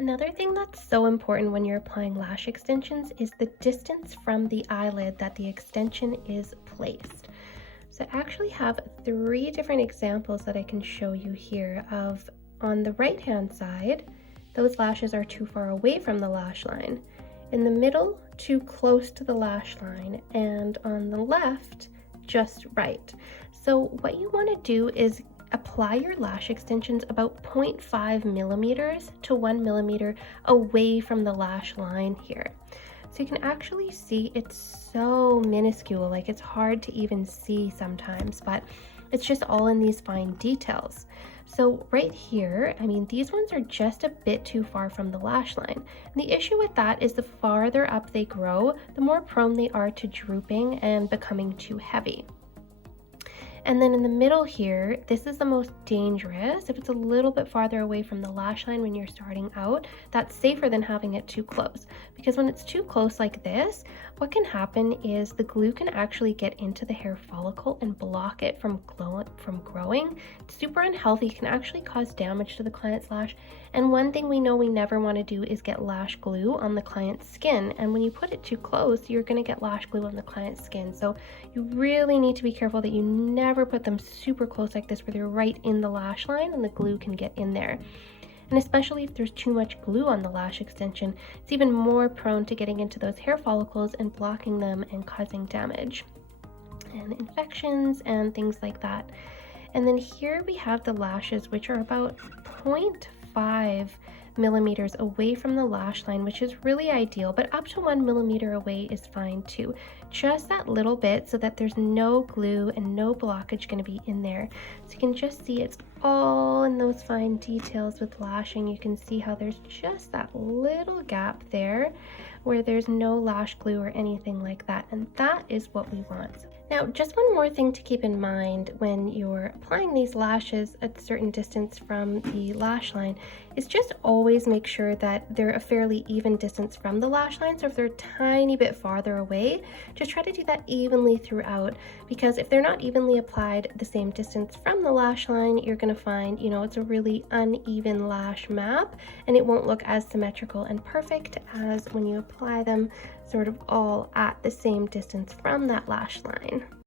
Another thing that's so important when you're applying lash extensions is the distance from the eyelid that the extension is placed. So I actually have 3 different examples that I can show you here of, on the right hand side, those lashes are too far away from the lash line. In the middle, too close to the lash line, and on the left, just right. So what you want to do is apply your lash extensions about 0.5 millimeters to 1 millimeter away from the lash line here. So you can actually see it's so minuscule, like it's hard to even see sometimes, but it's just all in these fine details. So right here, I mean, these ones are just a bit too far from the lash line. And the issue with that is the farther up they grow, the more prone they are to drooping and becoming too heavy. And then in the middle here, this is the most dangerous. If it's a little bit farther away from the lash line when you're starting out, that's safer than having it too close. Because when it's too close like this, what can happen is the glue can actually get into the hair follicle and block it from growing. It's super unhealthy, it can actually cause damage to the client's lash. And one thing we know we never want to do is get lash glue on the client's skin. And when you put it too close, you're going to get lash glue on the client's skin. So you really need to be careful that you never put them super close like this where they're right in the lash line and the glue can get in there. And especially if there's too much glue on the lash extension, it's even more prone to getting into those hair follicles and blocking them and causing damage and infections and things like that. And then here we have the lashes, which are about 0.5 millimeters away from the lash line, which is really ideal, but up to 1 millimeter away is fine too. Just that little bit so that there's no glue and no blockage going to be in there. So you can just see it's all in those fine details with lashing. You can see how there's just that little gap there where there's no lash glue or anything like that, and that is what we want. Now, just one more thing to keep in mind when you're applying these lashes at a certain distance from the lash line is just always make sure that they're a fairly even distance from the lash line. So if they're a tiny bit farther away, just try to do that evenly throughout, because if they're not evenly applied the same distance from the lash line, you're going to find, it's a really uneven lash map and it won't look as symmetrical and perfect as when you apply them sort of all at the same distance from that lash line.